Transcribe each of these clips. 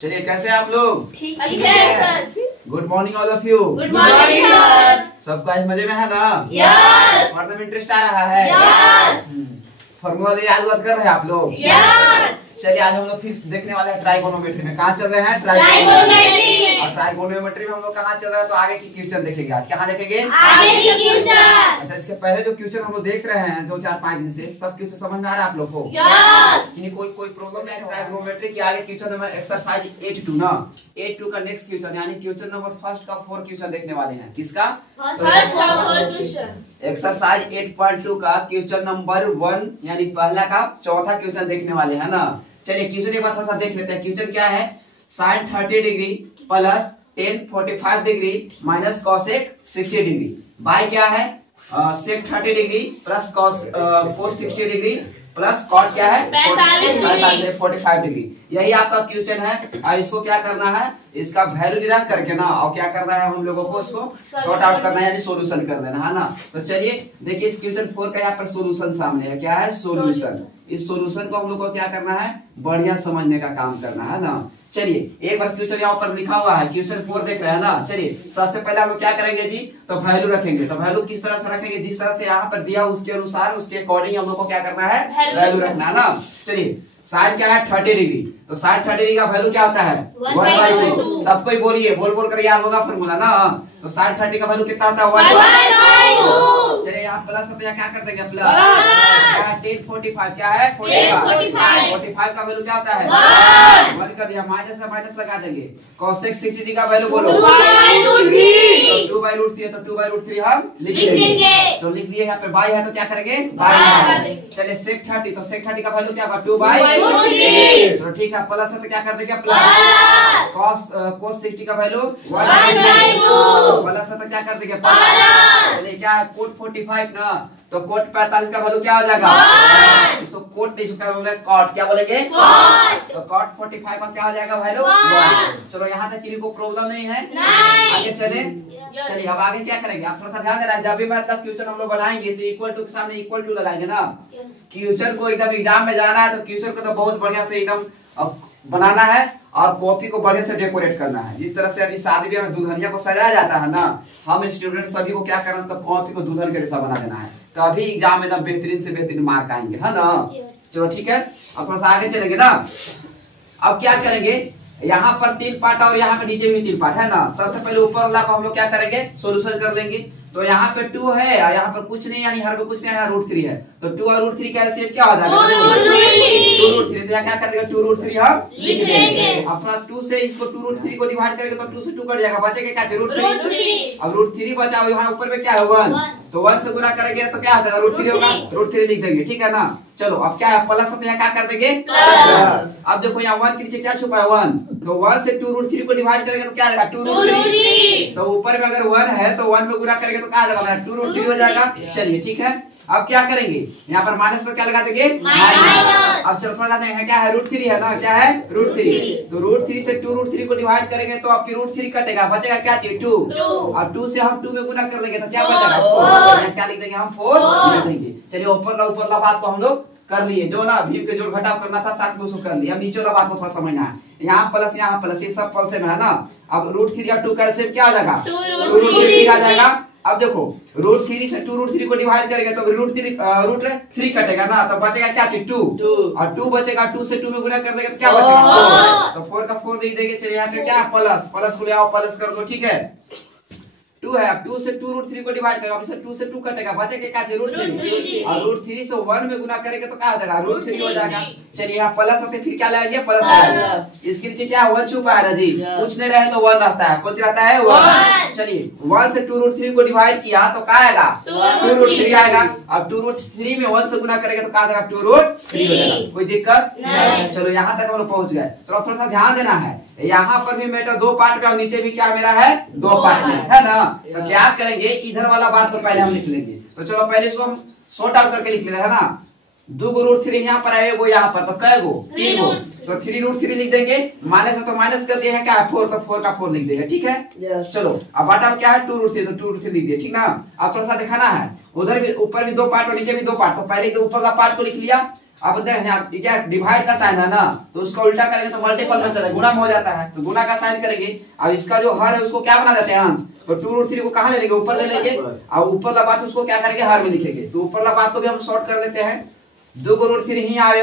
चलिए कैसे आप लोग? ठीक है sir. Good morning all of you. Good morning sir. सबका आज मजे में है ना? यस। पढ़ने में इंटरेस्ट आ रहा है? यस। फॉर्मूला याद कर रहे हैं आप लोग? यस। चलिए आज हम लोग फिफ्थ देखने वाले हैं ट्राइगोनोमेट्री में। कहाँ चल रहे हैं? ट्राइगोनोमेट्री। और ट्राइगोनोमेट्री में हम लोग कहाँ चल रहे हैं? तो आगे की क्वेश्चन देखेंगे आज। कहाँ देखेंगे? आगे की क्वेश्चन। अच्छा, इसके पहले जो क्वेश्चन हम लोग देख रहे हैं 2-4-5 दिन से, सब क्वेश्चन समझ में आ रहा है आप लोग को? यस। कोई प्रॉब्लम नहीं है ट्राइगोनोमेट्री के आगे क्वेश्चन नंबर एक्सरसाइज 8-2 ना 8-2 का नेक्स्ट क्वेश्चन यानी क्वेश्चन नंबर फर्स्ट का 4 क्वेश्चन देखने वाले हैं। किसका? फर्स्ट का 4 क्वेश्चन। एक्सरसाइज 8.2 का क्वेश्चन नंबर 1 यानी पहला का चौथा क्वेश्चन देखने वाले हैं ना। चलिए क्वेश्चन एक बार थोड़ा सा देख लेते हैं। क्वेश्चन क्या है? sin 30 degree plus tan 45 degree minus cosec 60 degree by क्या है? sec 30 degree plus cos 60 degree plus cot क्या है? 45 डिग्री। यही आपका क्वेश्चन है। और इसको क्या करना है? इसका वैल्यू निकाल करके ना और क्या करना है हम लोगों को इसको सॉर्ट आउट करना है यानी सोल्यूशन कर देना है ना। तो चलिए देखिए इस क्वेश्चन 4 का यहाँ पर सोल्यूशन सामने है। क्या है? सोल्यूशन। इस सोल्यूशन को हम लोग को क्या करना है? बढ़िया समझने का काम करना है ना। चलिए एक बार क्वेश्चन यहाँ पर लिखा हुआ है, क्वेश्चन 4 देख रहे हैं ना। चलिए सबसे पहले हम लोग क्या करेंगे जी? तो वैल्यू रखेंगे। तो वैल्यू किस तरह से रखेंगे? जिस तरह से यहाँ पर दिया उसके अनुसार उसके अकॉर्डिंग हम लोग को क्या करना है? वैल्यू रखना है ना। चलिए साइन क्या है? 30 डिग्री। तो साइन 30 डिग्री का वैल्यू क्या होता है? 1/2। सबको ही बोलिए, बोल बोल कर याद होगा फॉर्मूला ना। तो साइन 30 का वैल्यू कितना होता है? 1/2। चलिए यहाँ प्लस होता है, क्या कर देंगे? प्लस 10 45 क्या है? 45 का वैल्यू क्या होता है? 1 कर दिया। माइनस का माइनस लगा देंगे। cosec 60 डिग्री का वैल्यू बोलो 2/√3। तो 2/√3 हम लिख देंगे। तो लिख दिए। यहाँ पे बाई है तो क्या करेंगे? बाई। चलिए sec 30, तो sec 30 का वैल्यू क्या होगा? 2/√3। तो ठीक है प्लस है तो क्या कर देंगे? प्लस cos 60 का वैल्यू 1/2। प्लस है तो क्या कर देंगे? प्लस। चलिए क्या है? cot 45 ना, तो cot 45 का वैल्यू क्या हो जाएगा? इसको कोट नहीं क्या बोलेंगे? कॉट। क्या बोलेंगे? कॉट। तो cot 45 का क्या हो जाएगा वैल्यू? चलो यहाँ तक किसी को प्रॉब्लम नहीं है? आगे चले। चलिए अब आगे क्या करेंगे? आप थोड़ा सा ध्यान देना। जब भी मतलब क्वेश्चन हम लोग बनाएंगे तो इक्वल टू के सामने इक्वल टू लगाएंगे ना। क्वेश्चन को एकदम एग्जाम में जाना है तो क्वेश्चन को तो बहुत बढ़िया से एकदम बनाना है और कॉपी को बढ़िया से डेकोरेट करना है। जिस तरह से अभी शादी ब्याह में दुल्हनिया को सजाया जाता है ना, हम स्टूडेंट सभी को क्या करना? तो कॉपी को दुल्हन के जैसा बना देना है। तो अभी एग्जाम में एकदम बेहतरीन से बेहतरीन मार्क आएंगे, है ना। चलो ठीक है, अब थोड़ा सा आगे चलेंगे ना। अब क्या करेंगे? यहाँ पर 3 पार्ट और यहाँ पे नीचे भी 3 पार्ट है ना। सबसे पहले ऊपर वाला को हम लोग क्या करेंगे? सोल्यूशन कर लेंगे। तो यहाँ पे 2 है और यहाँ पर कुछ नहीं यानी हर में कुछ नहीं है, √3 है। तो 2 और √3 का एलसीएम क्या हो जाएगा? 2√3। तो यहाँ क्या कर देगा? 2√3 हम लिख देंगे। अब थोड़ा 2 से इसको 2√3 को डिवाइड करेंगे तो 2 से 2 कट जाएगा, बचेगा क्या? √3। अब √3 बचा और यहाँ ऊपर में क्या है? 1। तो 1 से गुना करेंगे तो क्या होगा? √3 होगा। √3 लिख देंगे, ठीक है ना। चलो अब क्या है? प्लस यहाँ क्या कर देंगे? अब देखो यहाँ 1 के नीचे क्या छुपा है? 1। तो 1 से 2√3 को डिवाइड करेंगे तो क्या आएगा? 2√3। तो ऊपर में अगर 1 है तो 1 में गुना करेंगे तो क्या आ जाएगा? 2√3 हो जाएगा। चलिए ठीक है, अब क्या करेंगे? यहाँ पर माइनस तो क्या लगा देंगे? माइनस। अब चलो थोड़ा सा क्या है? √3 है ना। क्या है? √3। तो √3 से 2√3 को डिवाइड करेंगे तो आपकी √3 कटेगा, बचेगा क्या चीज? 2। और 2 से हम 2 में गुना कर लेंगे तो क्या बचेगा? 4। क्या लिख देंगे हम? 4 लिख देंगे। चलिए ऊपर ला बात को हम लोग कर लिए, जो ना भीम के जोड़ घटाव करना था साथ में उसको कर लिया। अब नीचे वाला बात को थोड़ा समझना है। यहाँ प्लस ये सब पल से में है ना। अब √3 और 2 का एलसीएम क्या हो जाएगा? 2√3 आ जाएगा। अब देखो √3 से 2√3 को डिवाइड करेंगे तो √3 कटेगा ना, तो बचेगा क्या चीज? 2। और 2 बचेगा, 2 से 2 में गुना कर देंगे तो क्या बचेगा? 4। तो 4 का 4 लिख देंगे। चलिए यहाँ पे क्या है? प्लस को ले आओ, प्लस कर दो, ठीक है। 2 है, अब 2 से 2√3 को डिवाइड करेगा, 2 से 2 कटेगा, बचेगा क्या चीज? √3। और √3 से 1 में गुना करेंगे तो क्या हो जाएगा? √3 हो जाएगा। चलिए यहाँ प्लस होते फिर क्या लाएंगे? प्लस। इसके नीचे क्या 1 छुपा है ना जी? कुछ नहीं रहे तो 1 रहता है। कुछ रहता है 1। चलिए 1 से 2√3 को डिवाइड किया तो क्या आएगा? 2√3 आएगा। अब 2√3 में 1 से गुना करेंगे तो क्या आ जाएगा? 2√3 हो जाएगा। कोई दिक्कत नहीं। चलो यहाँ तक हम लोग पहुंच गए। चलो थोड़ा सा ध्यान देना है। यहाँ पर भी मेरा 2 पार्ट में और नीचे भी क्या मेरा है? 2 पार्ट में, है ना। तो क्या करेंगे? इधर वाला बात को पहले हम लिख लेंगे। तो चलो पहले इसको हम सॉर्ट आउट करके लिख लेते हैं ना। 2 √3 यहाँ पर है, एगो यहाँ पर, तो कै गो? 3 गो। तो 3√3 लिख देंगे। माइनस है तो माइनस कर दिए हैं, क्या है? 4 का 4 का 4 लिख देंगे, ठीक है। चलो अब बाटा क्या है? 2√3, तो 2√3 लिख दिए, ठीक ना। अब थोड़ा सा दिखाना है। उधर भी ऊपर भी 2 पार्ट और नीचे भी 2 पार्ट। तो पहले ऊपर का पार्ट को लिख लिया। अब देखें क्या डिवाइड का साइन है ना, तो उसका उल्टा करेंगे तो मल्टीपल में चलेगा, गुना में हो जाता है, तो गुना का साइन करेंगे। अब इसका जो हर है उसको क्या बना देते हैं अंश, तो 2√3 को कहाँ ले लेंगे, ऊपर ले लेंगे, और ऊपर वाला बात उसको क्या करेंगे, हर में लिखेंगे। तो ऊपर वाला बात को भी हम शॉर्ट कर लेते हैं, 2√3 ही आवे,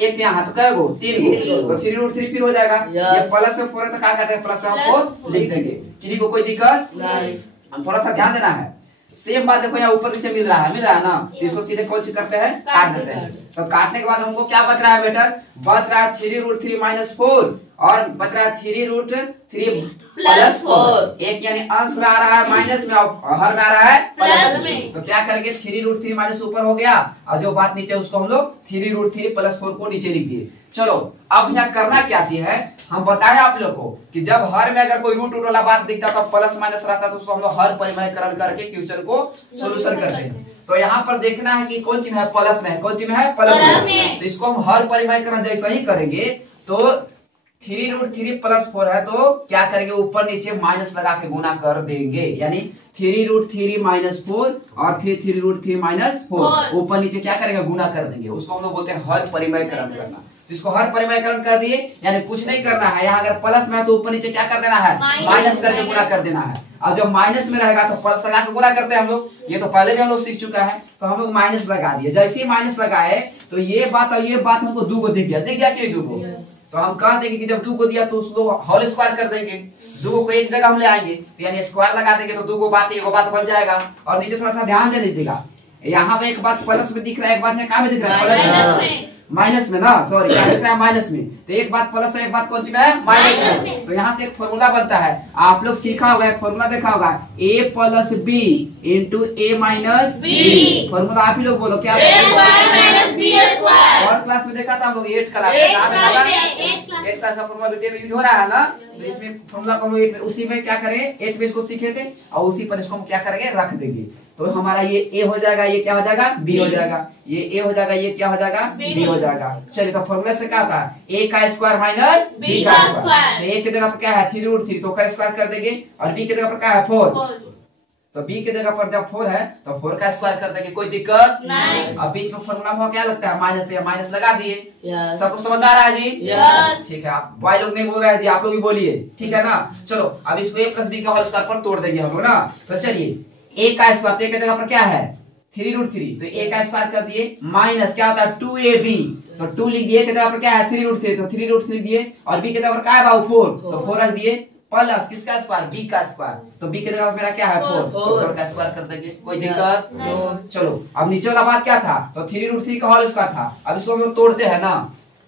एक यहाँ तो कहेगो 3 गो, तो 3√3 फिर हो जाएगा। ये प्लस में 4 है तो क्या करते हैं, प्लस में हम 4 लिख देंगे, किसी को कोई दिक्कत नहीं। हम थोड़ा सा ध्यान देना है। सेम बात देखो यहाँ ऊपर नीचे मिल रहा है ना, तो इसको सीधे कौन सी करते हैं, काट देते हैं। तो काटने के बाद हमको क्या बच रहा है बेटर, बच रहा है 3√3 - 4 और बच रहा है 3√3 + 4। एक यानी अंश में आ रहा है माइनस में और हर में आ रहा है प्लस में। तो क्या करेंगे, 3√3 माइनस ऊपर हो गया और जो बात नीचे उसको हम लोग 3√3 + 4 को नीचे लिख दिए। चलो अब यहाँ करना क्या चीज है, हम बताए आप लोग को कि जब हर में अगर कोई रूट वाला बात दिखता तो प्लस माइनस रहता तो उसको हम लोग हर परिमयकरण करके क्वेश्चन को सोल्यूशन करते हैं। तो यहाँ पर देखना है कि कौन चीज है, प्लस में, कौन चीज में है, प्लस में। तो इसको हम हर परिमयकरण जैसा ही करेंगे। तो 3√3 + 4 है तो क्या करेंगे, ऊपर नीचे माइनस लगा के गुना कर देंगे, यानी 3√3 - 4 और फिर 3√3 - 4 ऊपर नीचे क्या करेंगे, गुना कर देंगे। उसको हम लोग बोलते हैं हर परिमयकरण करना। जिसको हर परिमयकरण कर दिए, यानी कुछ नहीं करना है। यहाँ अगर प्लस में है तो ऊपर नीचे क्या कर देना है, माइनस करके गुना कर देना है। और जब माइनस में रहेगा तो प्लस लगा के गुना करते हैं हम लोग, ये तो पहले भी हम लोग सीख चुका है। तो हम लोग माइनस लगा दिए, जैसे ही माइनस लगाए तो ये बात और ये बात हमको 2 को दिख गया कि 2 को। तो हम कह देंगे कि जब 2 को दिया तो उसको होल स्क्वायर कर देंगे, 2 को एक जगह हम ले आएंगे, तो यानी स्क्वायर लगा देंगे तो 2 को बात एक बात बन जाएगा। और नीचे थोड़ा सा ध्यान दे लीजिएगा, यहाँ पे एक बात प्लस में दिख रहा है, एक बात है कहाँ में दिख रहा है, प्लस माइनस में ना, सॉरी क्या दिख रहा है, माइनस में। तो एक बात प्लस है, एक बात कौन सी में है, माइनस में। तो यहाँ से एक फॉर्मूला बनता है, आप लोग सीखा होगा, एक फॉर्मूला देखा होगा, a + b × a - b। Formula आप ही लोग बोलो क्या, और क्लास में देखा था हम लोग 8 क्लास में, 8 क्लास का फॉर्मूला बेटे में यूज हो रहा है ना। तो इसमें फॉर्मूला को हम 8 में, उसी में क्या करें, 8 में इसको सीखे थे और उसी पर इसको हम क्या करेंगे, रख देंगे। तो हमारा ये a हो जाएगा, ये क्या हो जाएगा, b हो जाएगा, ये a हो जाएगा, ये क्या हो जाएगा, b हो जाएगा। चलिए तो फॉर्मूला से क्या था, a का स्क्वायर माइनस b का स्क्वायर। तो a की जगह पर क्या है 3√3, तो का स्क्वायर कर देंगे, और b की जगह पर क्या है 4, तो b की जगह पर जब 4 है तो 4 का स्क्वायर कर देंगे, कोई दिक्कत नहीं। अब बीच में फॉर्मूला में क्या लगता है, माइनस, तो माइनस लगा दिए। सबको समझ आ रहा है जी, ठीक है। आप बॉय लोग नहीं बोल रहे हैं जी, आप लोग भी बोलिए, ठीक है ना। चलो अब इसको a + b का होल स्क्वायर पर तोड़ देंगे हम लोग ना। तो चलिए a का स्क्वायर, तो a की जगह पर क्या है 3√3, तो a का स्क्वायर कर दिए, माइनस क्या होता है 2ab, तो 2 लिख दिए, की जगह पर क्या है 3√3, तो 3√3 दिए, और b की जगह पर क्या है बाबू 4, तो 4 रख दिए, प्लस किसका स्क्वायर, b का स्क्वायर। तो b की जगह पर मेरा क्या है 4 का स्क्वायर कर देंगे, कोई दिक्कत नहीं। चलो अब नीचे वाला बात क्या था, तो 3√3 का होल स्क्वायर था। अब इसको हम लोग तोड़ते हैं ना,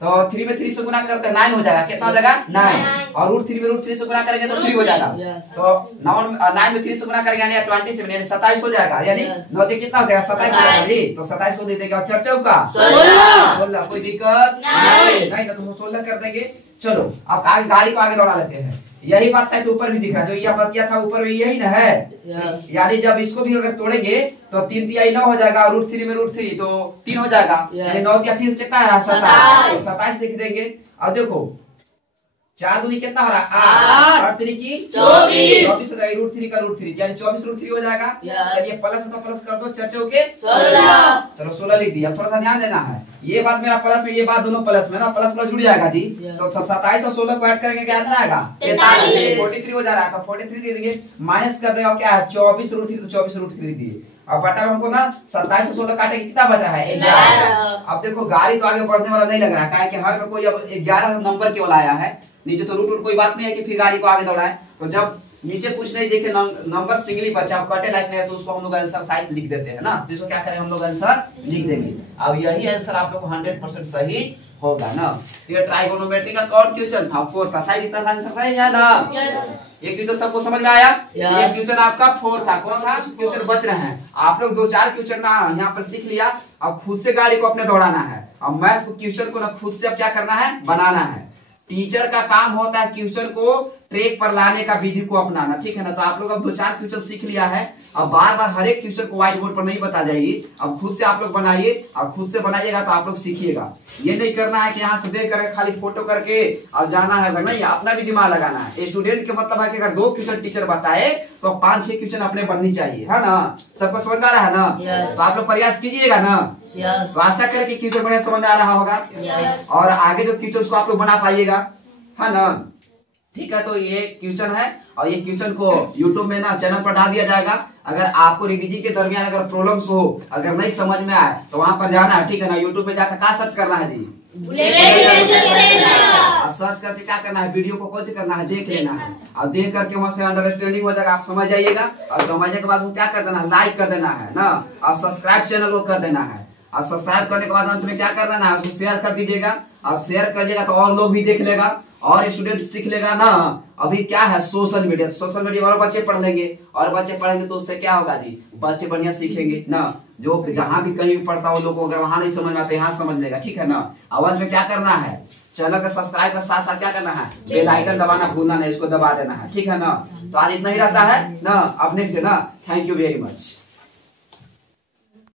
तो 3 में 3 से गुना करते हैं 9 हो जाएगा, कितना हो जाएगा 9, और √3 में √3 से गुना करेंगे तो 3 हो जाएगा। तो 9 में 3 से गुना करेंगे यानी 27 यानी 27 हो जाएगा, यानी 9 कितना हो जाएगा 27 हो जाएगा जी। तो 27 को दे देंगे, और चर्चा का 16, कोई दिक्कत नहीं, तो 16 कर देंगे। चलो अब आगे गाड़ी को आगे दौड़ा लेते हैं। यही बात शायद ऊपर भी दिख रहा है, जो यह बतिया था ऊपर में यही ना है, यानी जब इसको भी अगर तोड़ेंगे तो 3 × 9 हो जाएगा, √3 में √3 तो 3 हो जाएगा, यानी 9 × 3 कितना है 27, 27 लिख देंगे। अब देखो 4 दूनी कितना हो रहा है 8, 8 3 की 24 हो जाएगा, √3 का √3 यानी 24 √3 हो जाएगा। चलिए प्लस है तो प्लस कर दो, चर्चा के 16, चलो 16 लिख दिया। अब थोड़ा सा ध्यान देना है, ये बात मेरा प्लस में, ये बात दोनों प्लस में ना, प्लस प्लस जुड़ जाएगा जी। तो 27 और 16 को ऐड करेंगे क्या कितना आएगा 43 हो जा रहा है, तो 43 दे देंगे, माइनस कर देगा क्या है 24 √3, तो 24 √3 दिए। अब बटा में हमको ना 27 और 16 काटे कितना बच रहा है 11। अब देखो गाड़ी तो आगे बढ़ने वाला नहीं लग रहा है, कि हर में कोई अब 11 नंबर केवल आया है, नीचे तो रूट कोई बात नहीं है कि फिर गाड़ी को आगे दौड़ाए। तो जब नीचे कुछ नहीं देखे, नंबर सिंगली बचा, कटे लाइक में है, तो उसको हम लोग आंसर शायद लिख देते हैं ना। तो इसको क्या करें हम लोग आंसर लिख देंगे। अब यही आंसर आप लोग को 100% सही होगा ना। तो ये ट्राइगोनोमेट्री का कौन क्वेश्चन था 4 का, शायद इतना आंसर सही है ना। एक क्वेश्चन सबको समझ में आया, ये क्वेश्चन आपका 4 था। कौन था क्वेश्चन बच रहे हैं, आप लोग 2-4 क्वेश्चन ना यहाँ पर सीख लिया। अब खुद से गाड़ी को अपने दौड़ाना है, अब मैथ क्वेश्चन को ना खुद से अब क्या करना है बनाना है। टीचर का काम होता है क्वेश्चन को ट्रैक पर लाने का विधि को अपनाना, ठीक है ना। तो आप लोग अब 2-4 क्वेश्चन सीख लिया है। अब बार बार हर एक क्वेश्चन को व्हाइट बोर्ड पर नहीं बता जाएगी, अब खुद से आप लोग बनाइए और खुद से बनाइएगा तो आप लोग सीखिएगा। ये नहीं करना है कि यहाँ से देख कर खाली फोटो करके और जाना है, नहीं, अपना भी दिमाग लगाना है। स्टूडेंट के मतलब है कि अगर 2 क्वेश्चन टीचर बताए तो 5-6 क्वेश्चन अपने बननी चाहिए, है ना। सबको समझ में आ रहा है ना? तो आप लोग प्रयास कीजिएगा ना। तो आशा करें कि क्वेश्चन बढ़िया समझ में आ रहा होगा और आगे जो क्वेश्चन उसको आप लोग बना पाइएगा, है ना। ठीक है, तो ये क्वेश्चन है और ये क्वेश्चन को YouTube में ना चैनल पर डाल दिया जाएगा। अगर आपको रिवीजन के दरमियान अगर प्रॉब्लम्स हो, अगर नहीं समझ में आए तो वहां पर जाना है, ठीक है ना। YouTube में जाकर क्या सर्च करना है जी? सर्च करके क्या करना है, वीडियो को कौन करना है, देख लेना है। और देख करके वहां से अंडरस्टैंडिंग हो जाएगा, आप समझ जाइएगा। और समझने के बाद वो क्या कर देना है, लाइक कर देना है ना, और सब्सक्राइब चैनल को कर देना है। और सब्सक्राइब करने के बाद अंत में क्या कर देना है, उसको शेयर कर दीजिएगा। और शेयर करिएगा तो और लोग भी देख लेगा और स्टूडेंट सीख लेगा ना। अभी क्या है, सोशल मीडिया और बच्चे पढ़ लेंगे, और बच्चे पढ़ेंगे तो उससे क्या होगा जी, बच्चे बढ़िया सीखेंगे ना। जो जहां भी कहीं भी पढ़ता हो लोगों को अगर वहां नहीं समझ में आता यहाँ समझ लेगा, ठीक है ना। आवाज में क्या करना है, चैनल का सब्सक्राइब के साथ साथ क्या करना है, बेल आइकन दबाना भूलना नहीं, इसको दबा देना है, ठीक है ना। तो आज इतना ही रहता है ना। अब नेक्स्ट है ना। Thank you very much.